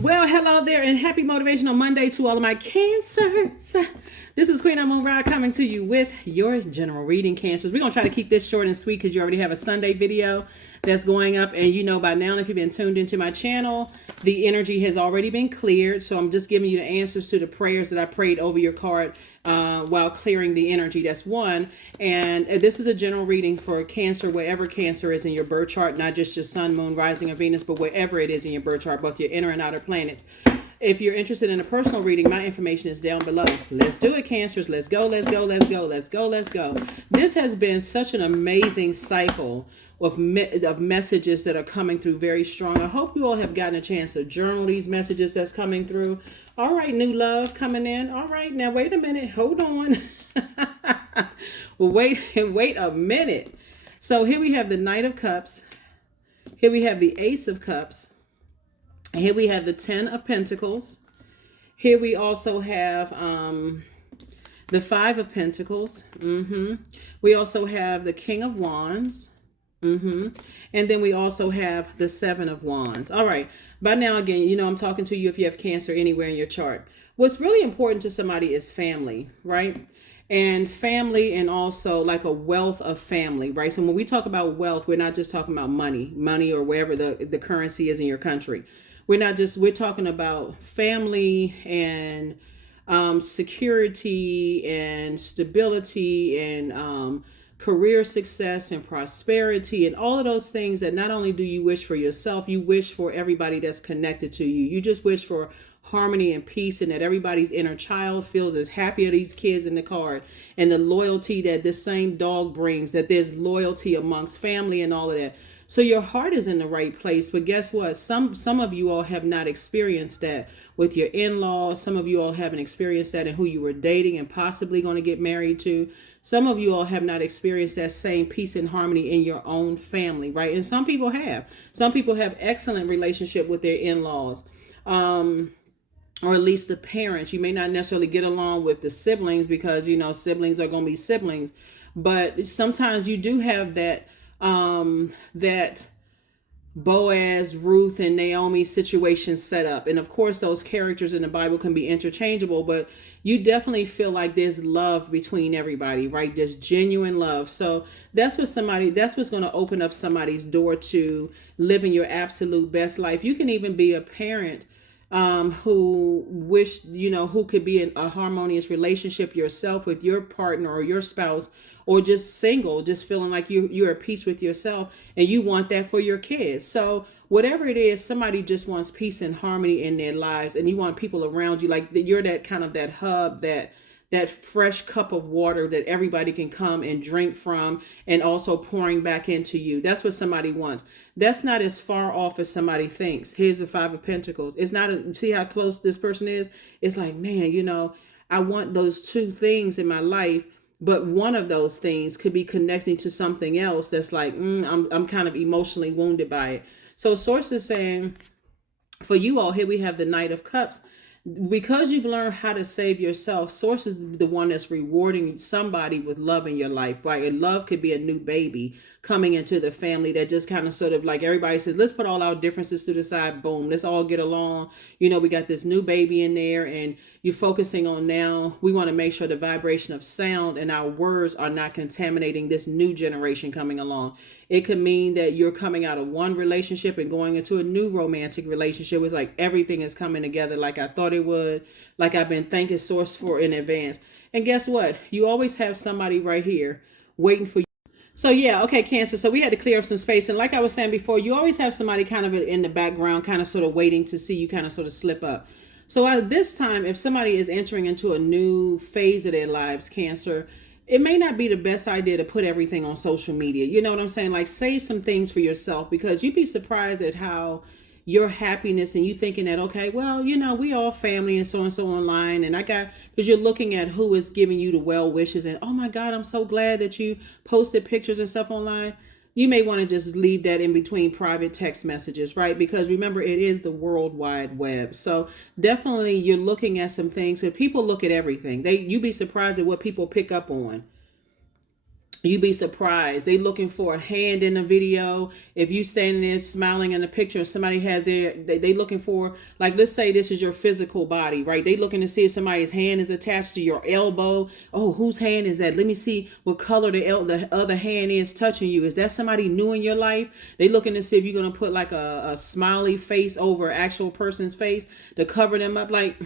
Well, hello there, and happy Motivational Monday to all of my Cancers. This is Queen Amun Ra coming to you with your general reading, Cancers. We're going to try to keep this short and sweet because you already have a Sunday video that's going up. And you know by now, if you've been tuned into my channel, the energy has already been cleared. So I'm just giving you the answers to the prayers that I prayed over your card while clearing the energy. That's one. And this is a general reading for Cancer, wherever Cancer is in your birth chart, not just your sun, moon, rising, or Venus, but wherever it is in your birth chart, both your inner and outer planets. If you're interested in a personal reading, my information is down below. Let's do it, Cancers. Let's go, let's go, let's go, let's go, let's go. This has been such an amazing cycle of messages that are coming through very strong. I hope you all have gotten a chance to journal these messages that's coming through. All right, new love coming in. All right, now wait a minute. Hold on. Well, wait a minute. So here we have the Knight of Cups. Here we have the Ace of Cups. Here we have the 10 of Pentacles. Here we also have the 5 of Pentacles. We also have the King of Wands. And then we also have the 7 of Wands. All right. By now, again, you know I'm talking to you if you have Cancer anywhere in your chart. What's really important to somebody is family, right? And family, and also like a wealth of family, right? So when we talk about wealth, we're not just talking about money or wherever the currency is in your country. We're talking about family and security and stability and career success and prosperity and all of those things that not only do you wish for yourself, you wish for everybody that's connected to you. You just wish for harmony and peace, and that everybody's inner child feels as happy as these kids in the card, and the loyalty that this same dog brings, that there's loyalty amongst family and all of that. So your heart is in the right place, but guess what? Some of you all have not experienced that with your in-laws. Some of you all haven't experienced that in who you were dating and possibly going to get married to. Some of you all have not experienced that same peace and harmony in your own family, right? And some people have. Some people have excellent relationship with their in-laws. Or at least the parents. You may not necessarily get along with the siblings because, you know, siblings are going to be siblings. But sometimes you do have that that Boaz, Ruth, and Naomi situation set up. And of course, those characters in the Bible can be interchangeable, but you definitely feel like there's love between everybody, right? There's genuine love. So that's what's going to open up somebody's door to living your absolute best life. You can even be a parent who could be in a harmonious relationship yourself with your partner or your spouse, or just single, just feeling like you're at peace with yourself, and you want that for your kids. So whatever it is, somebody just wants peace and harmony in their lives, and you want people around you, like you're that kind of that hub, that fresh cup of water that everybody can come and drink from, and also pouring back into you. That's what somebody wants. That's not as far off as somebody thinks. Here's the 5 of Pentacles. It's not see how close this person is? It's like, man, I want those two things in my life, but one of those things could be connecting to something else that's like, I'm kind of emotionally wounded by it. So source is saying, for you all, here we have the Knight of Cups. Because you've learned how to save yourself, source is the one that's rewarding somebody with love in your life, right? And love could be a new baby coming into the family that just kind of sort of like everybody says, let's put all our differences to the side. Boom, let's all get along. We got this new baby in there, and you're focusing on now. We want to make sure the vibration of sound and our words are not contaminating this new generation coming along. It could mean that you're coming out of one relationship and going into a new romantic relationship. It's like everything is coming together like I thought it would, like I've been thanking source for in advance. And guess what? You always have somebody right here waiting for you. So yeah, okay, Cancer. So we had to clear up some space. And like I was saying before, you always have somebody kind of in the background, kind of sort of waiting to see you kind of sort of slip up. So at this time, if somebody is entering into a new phase of their lives, Cancer, it may not be the best idea to put everything on social media. You know what I'm saying? Like, save some things for yourself, because you'd be surprised at how your happiness and you thinking that, okay, well, we all family and so online. And because you're looking at who is giving you the well wishes and, oh my God, I'm so glad that you posted pictures and stuff online. You may want to just leave that in between private text messages, right? Because remember, it is the World Wide Web. So definitely you're looking at some things. If people look at everything, you'd be surprised at what people pick up on. You'd be surprised. They looking for a hand in a video. If you standing there smiling in a picture, somebody has they looking for, like, let's say this is your physical body, right? They looking to see if somebody's hand is attached to your elbow. Oh, whose hand is that? Let me see what color the other hand is touching you. Is that somebody new in your life? They looking to see if you're gonna put like a smiley face over an actual person's face to cover them up. Like,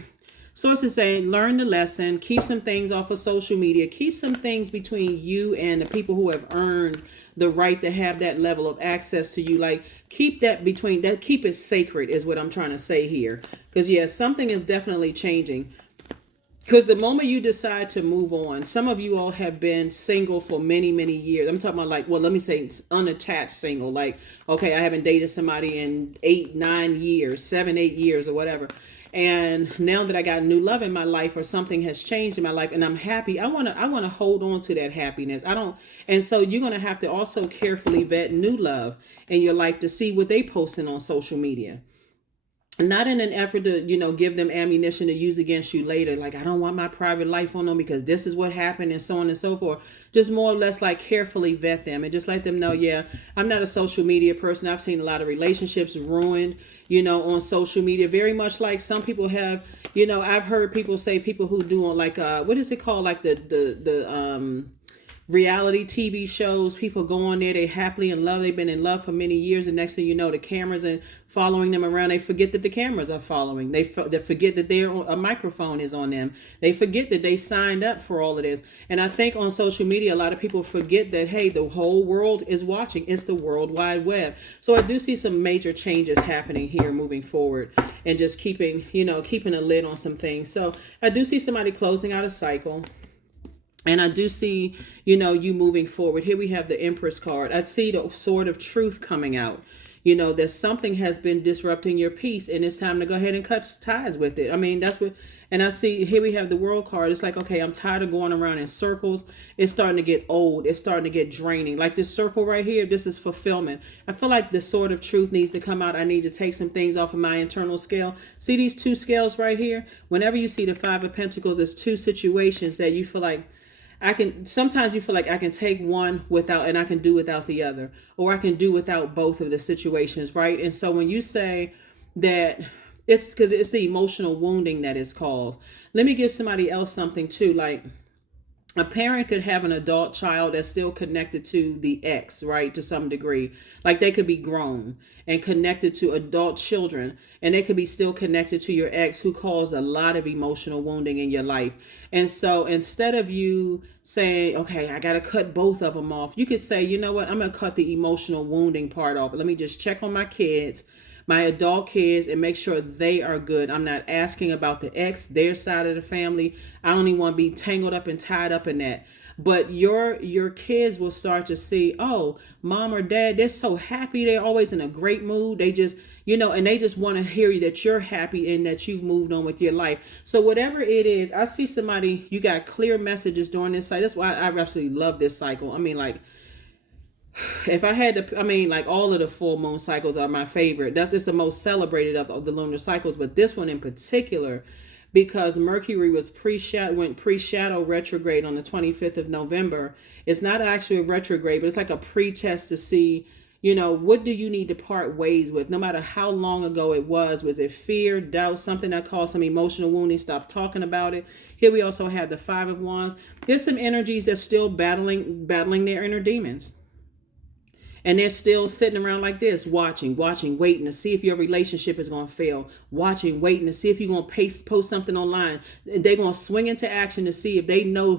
sources saying, learn the lesson, keep some things off of social media, keep some things between you and the people who have earned the right to have that level of access to you. Like, keep that between that, keep it sacred is what I'm trying to say here. Because yeah, something is definitely changing. Because the moment you decide to move on, some of you all have been single for many, many years. I'm talking about, like, well, let me say unattached single. Like, okay, I haven't dated somebody in 8, 9 years, 7, 8 years or whatever. And now that I got new love in my life, or something has changed in my life and I'm happy, I want to hold on to that happiness. And so you're going to have to also carefully vet new love in your life to see what they posting on social media. Not in an effort to, give them ammunition to use against you later. Like, I don't want my private life on them because this is what happened and so on and so forth. Just more or less like carefully vet them and just let them know, yeah, I'm not a social media person. I've seen a lot of relationships ruined, on social media. Very much like some people have, I've heard people say, people who do on like, what is it called? Like the reality TV shows, people go on there, they happily in love, they've been in love for many years, and next thing you know, the cameras are following them around. They forget that the cameras are following. They forget that a microphone is on them. They forget that they signed up for all of this. And I think on social media, a lot of people forget that, hey, the whole world is watching. It's the World Wide Web. So I do see some major changes happening here moving forward, and just keeping a lid on some things. So I do see somebody closing out a cycle. And I do see, you moving forward. Here we have the Empress card. I see the sword of truth coming out. That something has been disrupting your peace, and it's time to go ahead and cut ties with it. I mean, that's what, and I see here we have the World card. It's like, okay, I'm tired of going around in circles. It's starting to get old. It's starting to get draining. Like this circle right here, this is fulfillment. I feel like the sword of truth needs to come out. I need to take some things off of my internal scale. See these two scales right here? Whenever you see the Five of Pentacles, there's two situations that you feel like, sometimes you feel like I can take one without, and I can do without the other, or I can do without both of the situations, right? And so when you say that, it's because it's the emotional wounding that is caused. Let me give somebody else something too. Like, a parent could have an adult child that's still connected to the ex, right? To some degree. Like, they could be grown and connected to adult children, and they could be still connected to your ex, who caused a lot of emotional wounding in your life. And so instead of you saying, okay, I got to cut both of them off, you could say, you know what? I'm going to cut the emotional wounding part off. Let me just check on my kids, my adult kids, and make sure they are good. I'm not asking about the ex, their side of the family. I don't even want to be tangled up and tied up in that. But your kids will start to see, oh, mom or dad, they're so happy. They're always in a great mood. They just, and they just want to hear you, that you're happy and that you've moved on with your life. So whatever it is, I see somebody, you got clear messages during this cycle. That's why I absolutely love this cycle. I mean, like, if I had to, like, all of the full moon cycles are my favorite. That's just the most celebrated of the lunar cycles. But this one in particular, because Mercury went pre-shadow retrograde on the 25th of November. It's not actually a retrograde, but it's like a pre-test to see, what do you need to part ways with? No matter how long ago it was it fear, doubt, something that caused some emotional wounding? Stop talking about it. Here we also have the Five of Wands. There's some energies that's still battling their inner demons. And they're still sitting around like this, watching, waiting to see if your relationship is going to fail. Watching, waiting to see if you're going to post something online. They're going to swing into action to see if they know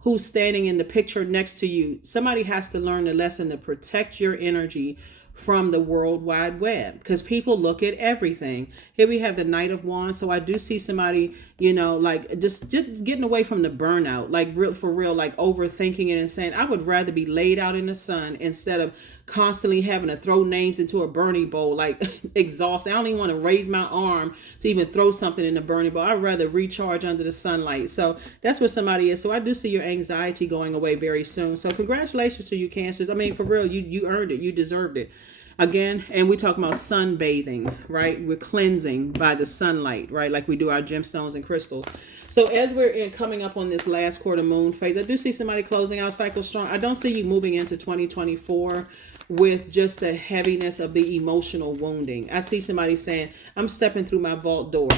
who's standing in the picture next to you. Somebody has to learn the lesson to protect your energy from the World Wide Web, because people look at everything. Here we have the Knight of Wands. So I do see somebody, like just getting away from the burnout, like for real, like overthinking it and saying, I would rather be laid out in the sun instead of constantly having to throw names into a burning bowl, like exhausted. I don't even want to raise my arm to even throw something in the burning bowl. I'd rather recharge under the sunlight. So that's what somebody is. So I do see your anxiety going away very soon. So congratulations to you, Cancers. I mean, for real, you earned it. You deserved it. Again, and we talk about sunbathing, right? We're cleansing by the sunlight, right? Like we do our gemstones and crystals. So as we're coming up on this last quarter moon phase, I do see somebody closing out cycle strong. I don't see you moving into 2024 with just the heaviness of the emotional wounding. I see somebody saying, I'm stepping through my vault door.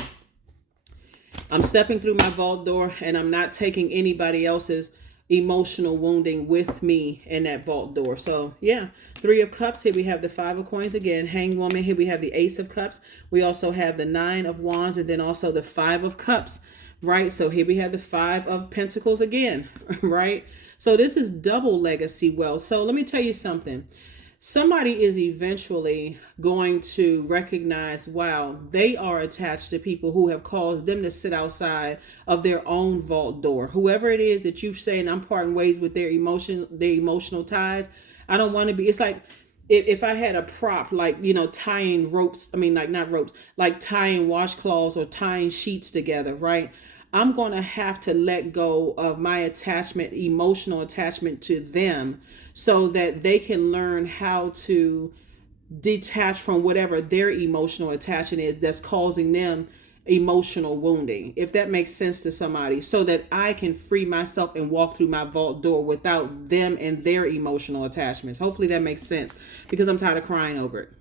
I'm stepping through my vault door, and I'm not taking anybody else's emotional wounding with me in that vault door. So yeah, 3 of Cups. Here we have the 5 of Coins again. Hanged Woman. Here we have the Ace of Cups. We also have the 9 of Wands, and then also the 5 of Cups, right? So here we have the 5 of Pentacles again, right? So this is double legacy wealth. So let me tell you something. Somebody is eventually going to recognize, wow, they are attached to people who have caused them to sit outside of their own vault door. Whoever it is that you're saying, I'm parting ways with their emotional ties. I don't want to be. It's like if I had a prop, like, tying ropes. I mean, like not ropes, like tying washcloths or tying sheets together, right? I'm going to have to let go of my attachment, emotional attachment to them, so that they can learn how to detach from whatever their emotional attachment is that's causing them emotional wounding, if that makes sense to somebody, so that I can free myself and walk through my vault door without them and their emotional attachments. Hopefully that makes sense, because I'm tired of crying over it.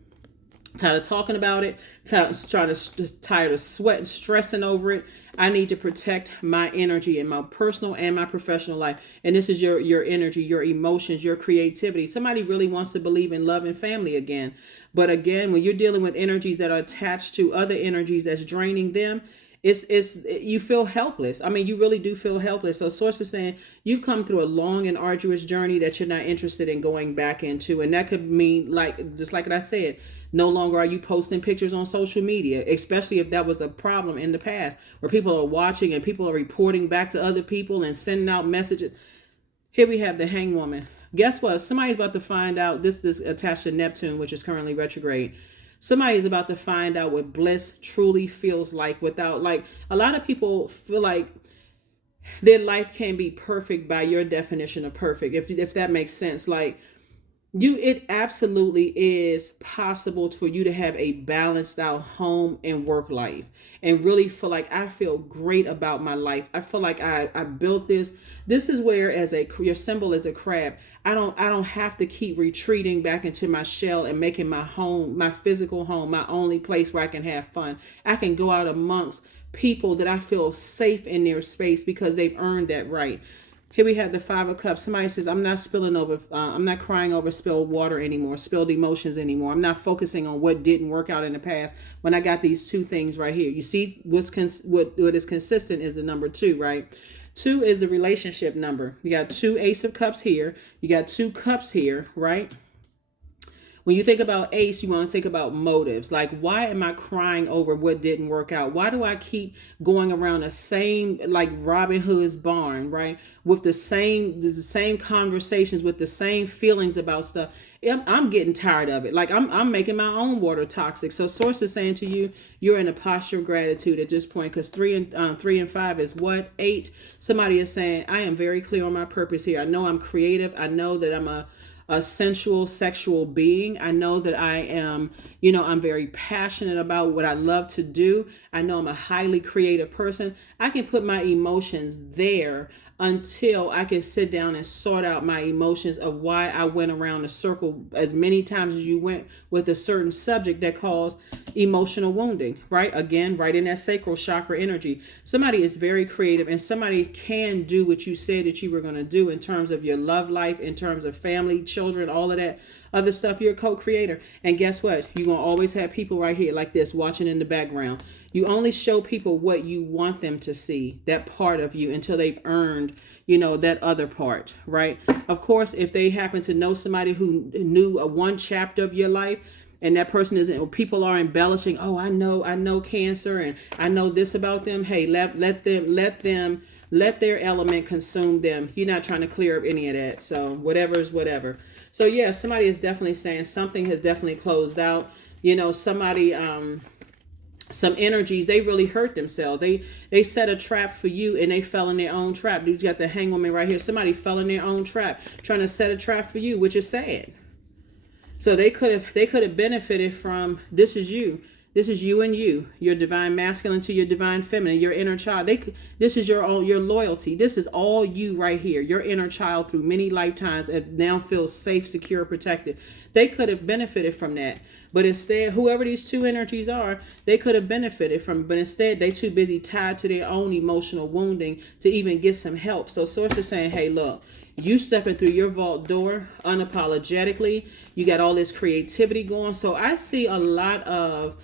Tired of talking about it, tired of sweating, stressing over it. I need to protect my energy in my personal and my professional life. And this is your energy, your emotions, your creativity. Somebody really wants to believe in love and family again. But again, when you're dealing with energies that are attached to other energies that's draining them, you feel helpless. I mean, you really do feel helpless. So Source is saying you've come through a long and arduous journey that you're not interested in going back into. And that could mean, like, just like I said, no longer are you posting pictures on social media, especially if that was a problem in the past, where people are watching and people are reporting back to other people and sending out messages. Here we have the Hanged Woman. Guess what? Somebody's about to find out. This is attached to Neptune, which is currently retrograde. Somebody is about to find out what bliss truly feels like without, like, a lot of people feel like their life can be perfect by your definition of perfect, if that makes sense. Like, it absolutely is possible for you to have a balanced out home and work life and really feel like, I feel great about my life. I feel like I built this. This is where, your symbol is a crab. I don't have to keep retreating back into my shell and making my home, my physical home, my only place where I can have fun. I can go out amongst people that I feel safe in their space because they've earned that right. Here we have the 5 of Cups. Somebody says, I'm not spilling over. I'm not crying over spilled water anymore, spilled emotions anymore. I'm not focusing on what didn't work out in the past when I got these 2 things right here. You see what is consistent is the number 2, right? 2 is the relationship number. You got 2 Ace of Cups here. You got 2 Cups here, right? When you think about Ace, you want to think about motives. Like, why am I crying over what didn't work out? Why do I keep going around the same, like Robin Hood's barn, right? With the same conversations, with the same feelings about stuff. I'm getting tired of it. Like, I'm making my own water toxic. So Source is saying to you, you're in a posture of gratitude at this point, because 3 and 5 is what? 8. Somebody is saying, I am very clear on my purpose here. I know I'm creative. I know that I'm a sensual, sexual being. I know that I am, I'm very passionate about what I love to do. I know I'm a highly creative person. I can put my emotions there until I can sit down and sort out my emotions of why I went around a circle as many times as you went with a certain subject that caused emotional wounding, right? Again, right in that sacral chakra energy. Somebody is very creative, and somebody can do what you said that you were going to do in terms of your love life, in terms of family, children, all of that other stuff. You're a co-creator. And guess what? You're going to always have people right here like this watching in the background. You only show people what you want them to see, that part of you, until they've earned, that other part, right? Of course, if they happen to know somebody who knew one chapter of your life, and that person isn't, people are embellishing, oh, I know Cancer, and I know this about them. Hey, let their element consume them. You're not trying to clear up any of that. So whatever is whatever. So yeah, somebody is definitely saying something has definitely closed out. Somebody, some energies, they really hurt themselves. They set a trap for you and they fell in their own trap. You got the Hanged Woman right here. Somebody fell in their own trap, trying to set a trap for you, which is sad. So they could have benefited from, this is you. This is you and you, your divine masculine to your divine feminine, your inner child. This is your loyalty. This is all you right here. Your inner child through many lifetimes and now feels safe, secure, protected. They could have benefited from that. But instead, whoever these two energies are, they could have benefited from it. But instead, they too busy tied to their own emotional wounding to even get some help. So Source is saying, hey, look, you stepping through your vault door unapologetically. You got all this creativity going. So I see a lot of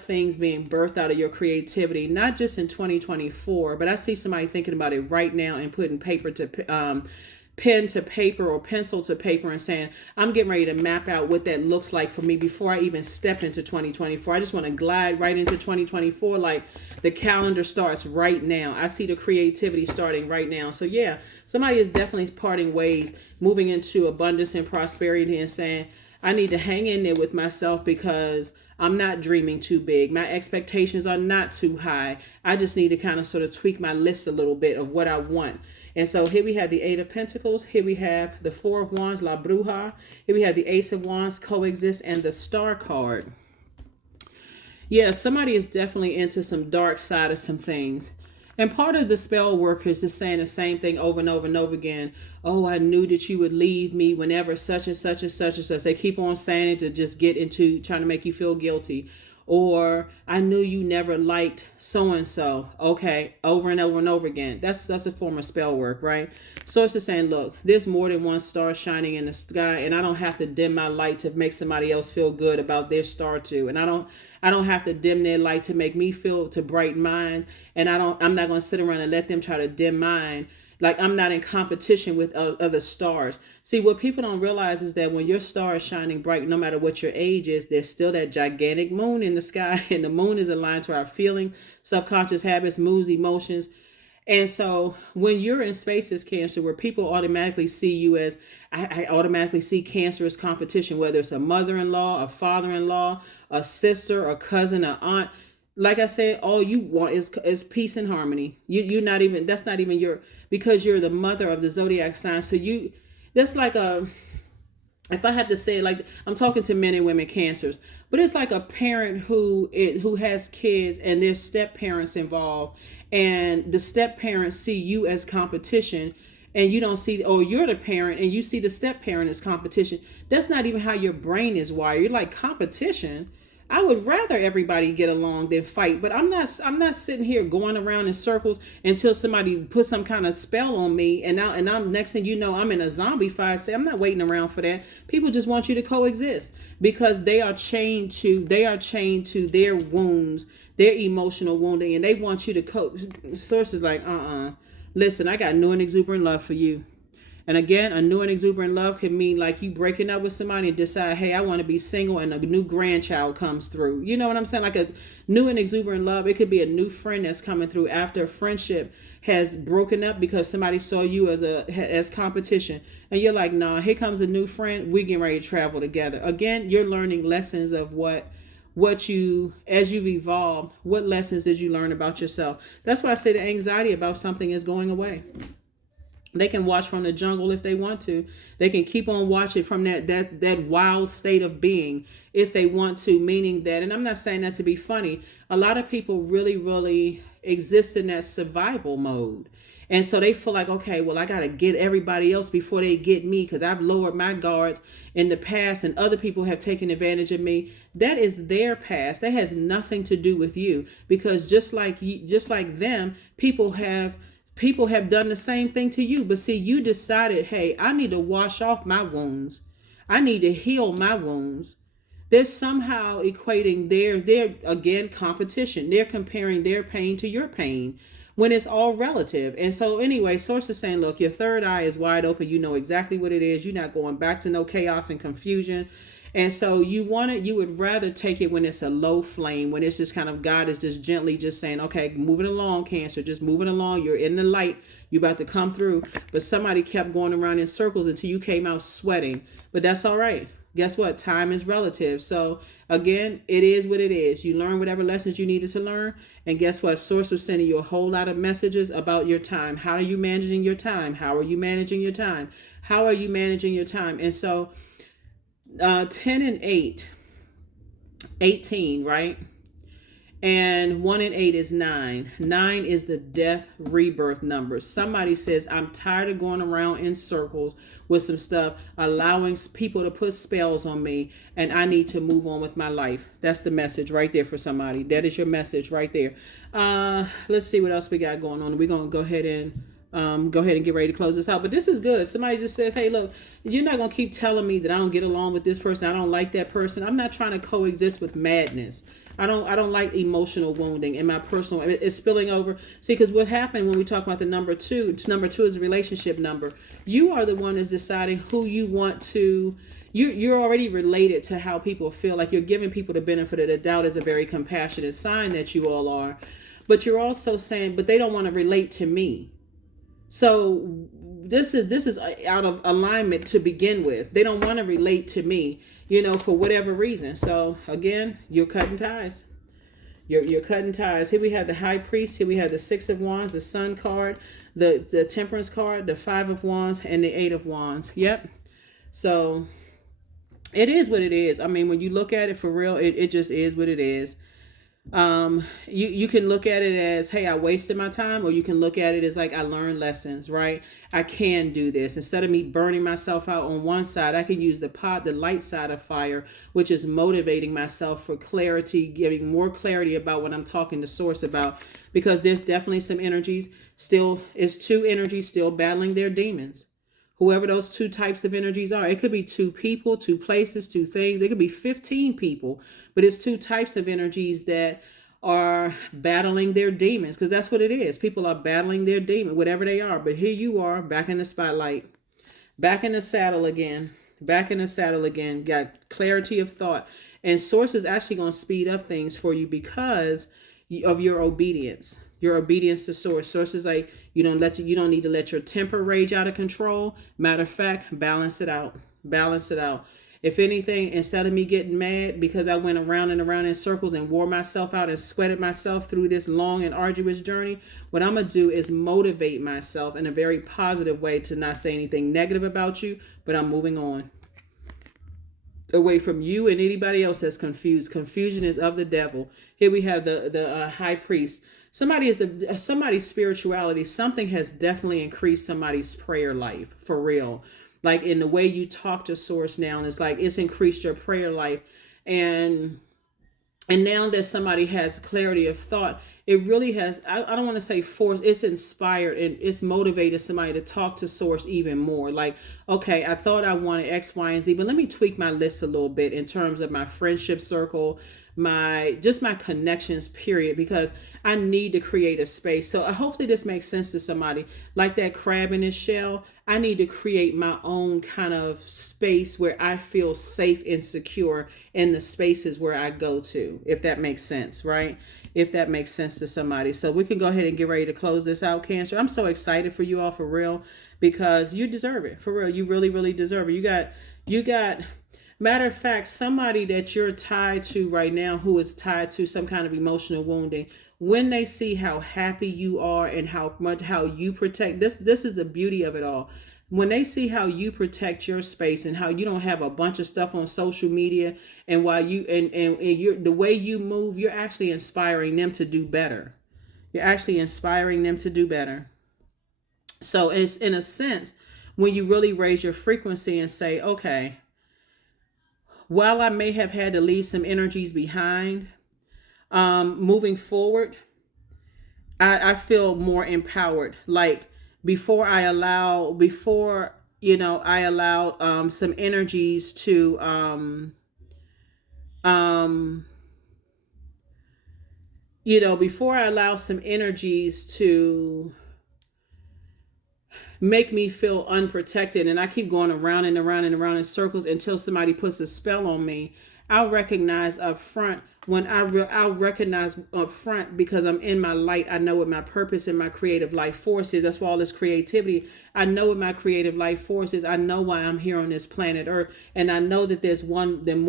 things being birthed out of your creativity, not just in 2024, but I see somebody thinking about it right now and putting pen to paper or pencil to paper and saying, I'm getting ready to map out what that looks like for me before I even step into 2024. I just want to glide right into 2024 like the calendar starts right now. I see the creativity starting right now. So yeah, somebody is definitely parting ways, moving into abundance and prosperity and saying, I need to hang in there with myself because I'm not dreaming too big. My expectations are not too high. I just need to kind of sort of tweak my list a little bit of what I want. And so here we have the Eight of Pentacles. Here we have the Four of Wands, La Bruja. Here we have the Ace of Wands, Coexist, and the Star card. Yeah, somebody is definitely into some dark side of some things. And part of the spell work is just saying the same thing over and over and over again. Oh, I knew that you would leave me whenever such and such and such and such. They keep on saying it to just get into trying to make you feel guilty. Or I knew you never liked so-and-so. Okay, over and over and over again. That's a form of spell work, right? So it's just saying, look, there's more than one star shining in the sky, and I don't have to dim my light to make somebody else feel good about their star too. And I don't have to dim their light to make me feel, to brighten mine. And I'm not going to sit around and let them try to dim mine. Like I'm not in competition with other stars. See, what people don't realize is that when your star is shining bright, no matter what your age is, there's still that gigantic moon in the sky. And the moon is aligned to our feelings, subconscious habits, moods, emotions. And so when you're in spaces, Cancer, where people automatically see you as, I automatically see Cancer as competition, whether it's a mother-in-law, a father-in-law, a sister, a cousin, an aunt. Like I said, all you want is peace and harmony. You're not even, that's not even your, because you're the mother of the Zodiac sign. So that's like if I had to say it, like I'm talking to men and women Cancers, but it's like a parent who has kids and there's step parents involved, and the step parents see you as competition, and you don't see, or you're the parent and you see the step parent as competition. That's not even how your brain is wired. You're like, competition? I would rather everybody get along than fight, but I'm not sitting here going around in circles until somebody puts some kind of spell on me, and I'm next thing you know, I'm in a zombie fight. Say, I'm not waiting around for that. People just want you to coexist because they are chained to their wounds, their emotional wounding, and they want you to Sources like, listen, I got new and exuberant love for you. And again, a new and exuberant love can mean like you breaking up with somebody and decide, hey, I want to be single, and a new grandchild comes through. You know what I'm saying? Like a new and exuberant love. It could be a new friend that's coming through after a friendship has broken up because somebody saw you as competition. And you're like, nah, here comes a new friend. We getting ready to travel together. Again, you're learning lessons of as you've evolved, what lessons did you learn about yourself? That's why I say the anxiety about something is going away. They can watch from the jungle if they want to. They can keep on watching from that wild state of being if they want to, meaning that, and I'm not saying that to be funny, a lot of people really, really exist in that survival mode. And so they feel like, okay, well, I got to get everybody else before they get me because I've lowered my guards in the past and other people have taken advantage of me. That is their past. That has nothing to do with you, because just like them, people have done the same thing to you. But see, you decided, hey, I need to wash off my wounds. I need to heal my wounds. They're somehow equating their again, competition. They're comparing their pain to your pain when it's all relative. And so anyway, Source is saying, look, your third eye is wide open. You know exactly what it is. You're not going back to no chaos and confusion. And so you would rather take it when it's a low flame, when it's just kind of God is just gently just saying, okay, moving along, Cancer, just moving along. You're in the light. You're about to come through. But somebody kept going around in circles until you came out sweating. But that's all right. Guess what? Time is relative. So again, it is what it is. You learn whatever lessons you needed to learn. And guess what? Source was sending you a whole lot of messages about your time. How are you managing your time? How are you managing your time? How are you managing your time? And so 10 and 8, 18, right? And 1 and 8 is 9. 9 is the death rebirth number. Somebody says, I'm tired of going around in circles with some stuff, allowing people to put spells on me, and I need to move on with my life. That's the message right there for somebody. That is your message right there. Let's see what else we got going on. We're going to go ahead and get ready to close this out. But this is good. Somebody just said, hey, look, you're not going to keep telling me that I don't get along with this person. I don't like that person. I'm not trying to coexist with madness. I don't like emotional wounding in my personal. It's spilling over. See, because what happened when we talk about the number 2? Number 2 is a relationship number. You are the one that's deciding who you want to. You're already related to how people feel. Like you're giving people the benefit of the doubt is a very compassionate sign that you all are. But you're also saying, but they don't want to relate to me. So this is out of alignment to begin with. They don't want to relate to me, for whatever reason. So again, you're cutting ties. You're cutting ties. Here we have the High Priest. Here we have the 6 of Wands, the Sun card, the Temperance card, the 5 of Wands, and the 8 of Wands. Yep. So it is what it is. I mean, when you look at it for real, it just is what it is. You can look at it as, hey, I wasted my time, or you can look at it as like I learned lessons, right? I can do this. Instead of me burning myself out on one side, I can use the light side of fire, which is motivating myself for clarity, giving more clarity about what I'm talking to source about, because there's definitely some energies still, is 2 energies still battling their demons. Whoever those 2 types of energies are. It could be 2 people, 2 places, 2 things. It could be 15 people, but it's 2 types of energies that are battling their demons, because that's what it is. People are battling their demon, whatever they are. But here you are, back in the spotlight, back in the saddle again, got clarity of thought. And source is actually going to speed up things for you because of your obedience. Your obedience to source. Source is like, you don't need to let your temper rage out of control. Matter of fact, balance it out. If anything, instead of me getting mad because I went around and around in circles and wore myself out and sweated myself through this long and arduous journey, what I'm going to do is motivate myself in a very positive way to not say anything negative about you, but I'm moving on away from you and anybody else that's confused. Confusion is of the devil. Here we have the High Priest. Somebody's spirituality, something has definitely increased somebody's prayer life, for real. Like in the way you talk to source now, and it's like it's increased your prayer life. And now that somebody has clarity of thought, it really has, I don't want to say force, it's inspired and it's motivated somebody to talk to source even more. Like, okay, I thought I wanted X, Y, and Z, but let me tweak my list a little bit in terms of my friendship circle, my connections, period, because I need to create a space. So hopefully this makes sense to somebody. Like that crab in his shell, I need to create my own kind of space where I feel safe and secure in the spaces where I go to, if that makes sense, right? If that makes sense to somebody. So we can go ahead and get ready to close this out, Cancer. I'm so excited for you all, for real, because you deserve it, for real. You really, really deserve it. You got, matter of fact, somebody that you're tied to right now who is tied to some kind of emotional wounding, when they see how happy you are and how you protect this is the beauty of it all. When they see how you protect your space and how you don't have a bunch of stuff on social media, and while you and you're, the way you move, you're actually inspiring them to do better. So it's, in a sense, when you really raise your frequency and say, okay, while I may have had to leave some energies behind, moving forward, I feel more empowered. Like before I allow some energies to, before I allow some energies to make me feel unprotected, and I keep going around and around and around in circles until somebody puts a spell on me, I'll recognize up front. I'll recognize up front, because I'm in my light. I know what my purpose and my creative life force is. That's why all this creativity. I know what my creative life force is. I know why I'm here on this planet Earth, and I know that there's more than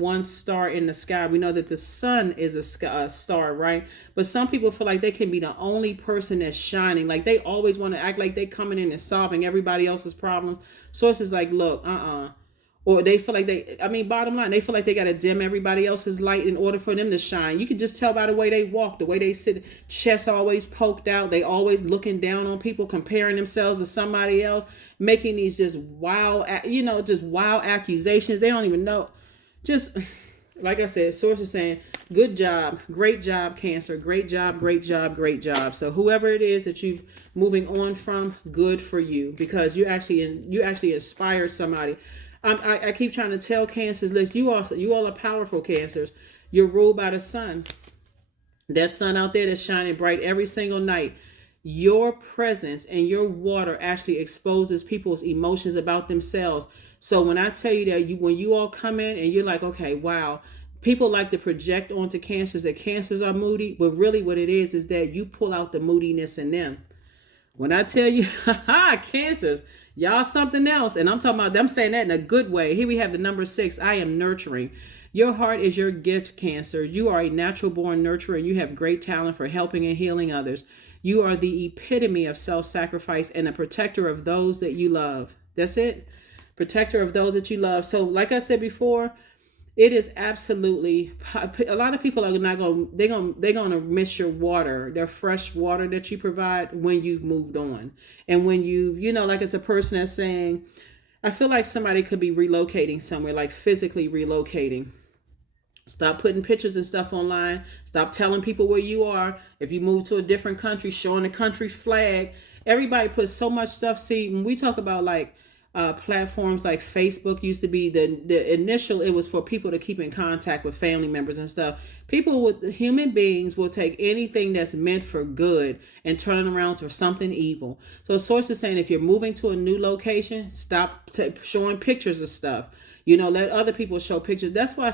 one star in the sky. We know that the sun is a star, right? But some people feel like they can be the only person that's shining. Like they always want to act like they coming in and solving everybody else's problems. Source is like, look, or they feel like bottom line, they feel like they got to dim everybody else's light in order for them to shine. You can just tell by the way they walk, the way they sit, chest always poked out. They always looking down on people, comparing themselves to somebody else, making these just wild, just wild accusations. They don't even know. Just like I said, source is saying, good job, great job, Cancer, great job, great job, great job. So whoever it is that you've moving on from, good for you, because you actually inspired somebody. I keep trying to tell Cancers, listen, you all are powerful, Cancers. You're ruled by the sun. That sun out there that's shining bright every single night. Your presence and your water actually exposes people's emotions about themselves. So when I tell you that when you all come in and you're like, okay, wow, people like to project onto Cancers that Cancers are moody, but really what it is that you pull out the moodiness in them. When I tell you, Cancers, y'all something else. And I'm talking about them saying that in a good way. Here we have the number 6. I am nurturing. Your heart is your gift, Cancer. You are a natural born nurturer and you have great talent for helping and healing others. You are the epitome of self-sacrifice and a protector of those that you love. That's it. Protector of those that you love. So like I said before, it is absolutely, a lot of people are not going, they're going to miss your water, their fresh water that you provide when you've moved on. And when you've, like it's a person that's saying, I feel like somebody could be relocating somewhere, like physically relocating. Stop putting pictures and stuff online. Stop telling people where you are. If you move to a different country, showing the country flag. Everybody puts so much stuff. See, when we talk about like platforms like Facebook used to be the initial, it was for people to keep in contact with family members and stuff. Human beings will take anything that's meant for good and turn it around to something evil. So source is saying if you're moving to a new location, stop showing pictures of stuff. Let other people show pictures. That's why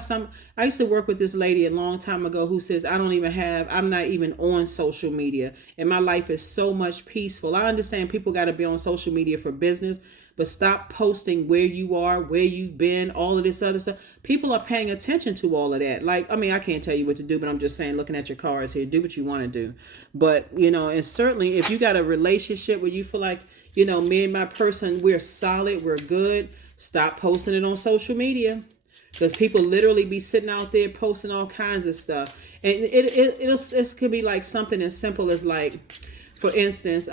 I used to work with this lady a long time ago who says, I'm not even on social media and my life is so much peaceful. I understand people got to be on social media for business, but stop posting where you are, where you've been, all of this other stuff. People are paying attention to all of that. I can't tell you what to do, but I'm just saying, looking at your cards here, do what you want to do. But, and certainly if you got a relationship where you feel like, me and my person, we're solid, we're good, stop posting it on social media, because people literally be sitting out there posting all kinds of stuff. And it could be like something as simple as like, for instance,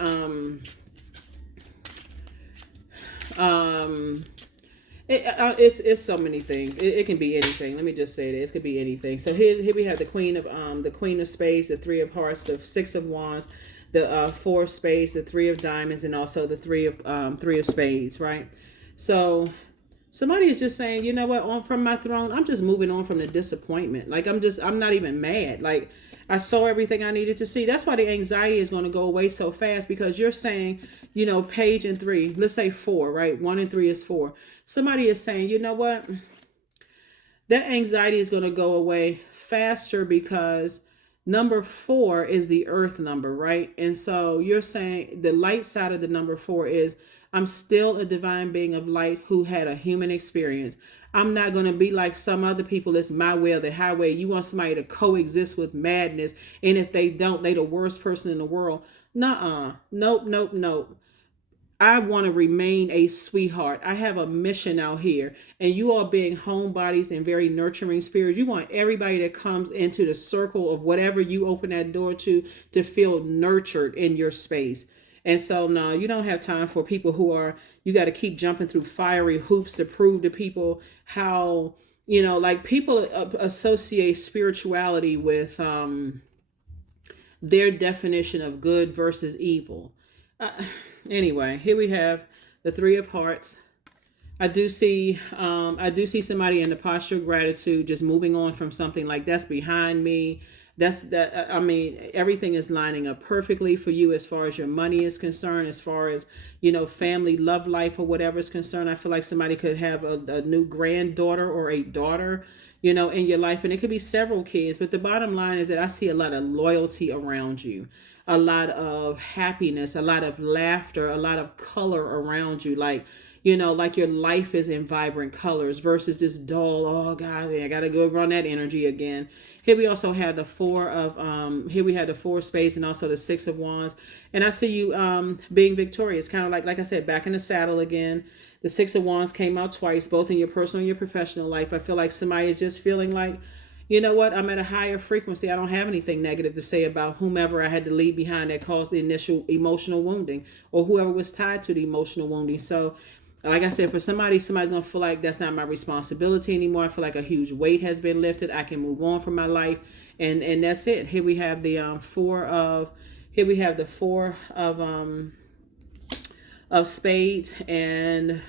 it's so many things. It can be anything. Let me just say this. It could be anything. So here we have the Queen of Spades, the Three of Hearts, the Six of Wands, the Four of Spades, the Three of Diamonds, and also the Three of Spades, right? So somebody is just saying, you know what, from my throne, I'm just moving on from the disappointment. Like I'm not even mad. Like I saw everything I needed to see. That's why the anxiety is going to go away so fast, because you're saying, page and 3, let's say 4, right? 1 and 3 is 4. Somebody is saying, you know what, that anxiety is going to go away faster because number 4 is the earth number, right? And so you're saying the light side of the number 4 is, I'm still a divine being of light who had a human experience. I'm not going to be like some other people. It's my way or the highway. You want somebody to coexist with madness. And if they don't, they the worst person in the world. Nuh-uh. Nope. I want to remain a sweetheart. I have a mission out here. And you all being homebodies and very nurturing spirits, you want everybody that comes into the circle of whatever you open that door to feel nurtured in your space. And so, no, you don't have time for people you got to keep jumping through fiery hoops to prove to people how, like people associate spirituality with their definition of good versus evil. Anyway, here we have the Three of Hearts. I do see somebody in the posture of gratitude, just moving on from something like that's behind me. Everything is lining up perfectly for you as far as your money is concerned, as far as, family, love life, or whatever is concerned. I feel like somebody could have a new granddaughter or a daughter, in your life, and it could be several kids. But the bottom line is that I see a lot of loyalty around you, a lot of happiness, a lot of laughter, a lot of color around you. Like, like your life is in vibrant colors versus this dull, oh God, I gotta go run that energy again. Here we also have the here we have the four of spades and also the 6 of wands. And I see you being victorious, kind of like I said, back in the saddle again. The 6 of wands came out twice, both in your personal and your professional life. I feel like somebody is just feeling like, you know what, I'm at a higher frequency. I don't have anything negative to say about whomever I had to leave behind that caused the initial emotional wounding, or whoever was tied to the emotional wounding. So like I said, for somebody's going to feel like that's not my responsibility anymore. I feel like a huge weight has been lifted. I can move on from my life. And that's it. Here we have the four of spades, and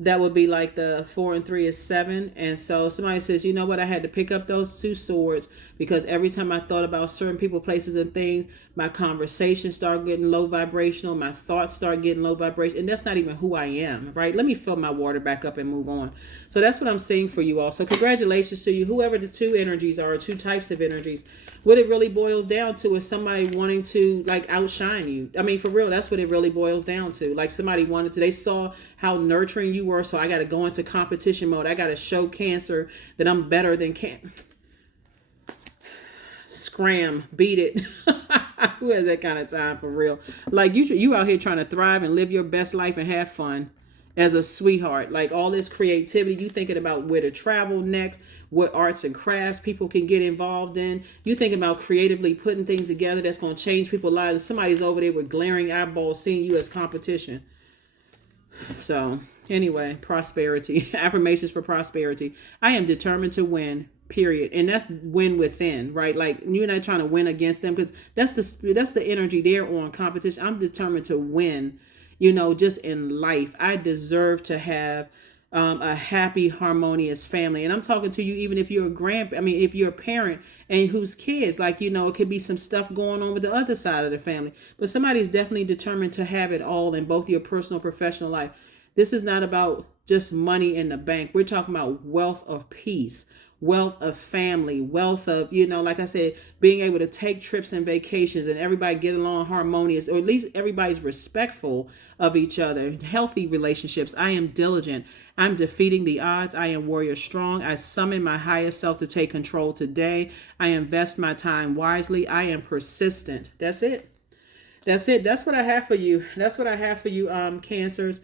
that would be like the 4 and 3 is 7. And so somebody says, you know what, I had to pick up those 2 swords because every time I thought about certain people, places, and things, my conversations start getting low vibrational. My thoughts start getting low vibration. And that's not even who I am, right? Let me fill my water back up and move on. So that's what I'm seeing for you all. So congratulations to you, whoever the 2 energies are, or 2 types of energies. What it really boils down to is somebody wanting to like outshine you. I mean, for real, that's what it really boils down to. Like somebody they saw how nurturing you were. So I got to go into competition mode. I got to show Cancer that I'm better than Scram, beat it. Who has that kind of time for real? Like you out here trying to thrive and live your best life and have fun as a sweetheart. Like all this creativity, you thinking about where to travel next, what arts and crafts people can get involved in. You thinking about creatively putting things together that's going to change people's lives. Somebody's over there with glaring eyeballs seeing you as competition. So anyway, prosperity, affirmations for prosperity. I am determined to win, period. And that's win within, right? Like you're not trying to win against them, because that's the energy they're on, competition. I'm determined to win, just in life. I deserve to have a happy, harmonious family. And I'm talking to you, even if you're if you're a parent and whose kids, like, it could be some stuff going on with the other side of the family, but somebody's definitely determined to have it all in both your personal and professional life. This is not about just money in the bank. We're talking about wealth of peace, wealth of family, wealth of, like I said, being able to take trips and vacations and everybody get along harmonious, or at least everybody's respectful of each other, healthy relationships. I am diligent. I'm defeating the odds. I am warrior strong. I summon my higher self to take control today. I invest my time wisely. I am persistent. That's it. That's it. That's what I have for you. That's what I have for you, Cancers.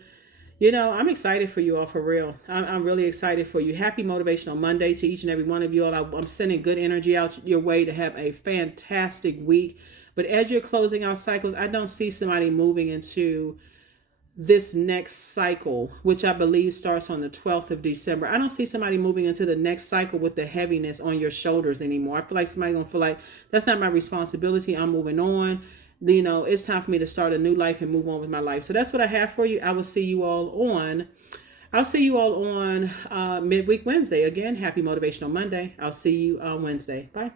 I'm excited for you all, for real. I'm really excited for you. Happy Motivational Monday to each and every one of you all. I'm sending good energy out your way to have a fantastic week. But as you're closing out cycles, I don't see somebody moving into this next cycle, which I believe starts on the 12th of December. I don't see somebody moving into the next cycle with the heaviness on your shoulders anymore. I feel like somebody's going to feel like that's not my responsibility. I'm moving on. It's time for me to start a new life and move on with my life. So that's what I have for you. I'll see you all on midweek Wednesday. Again, happy Motivational Monday. I'll see you on Wednesday. Bye.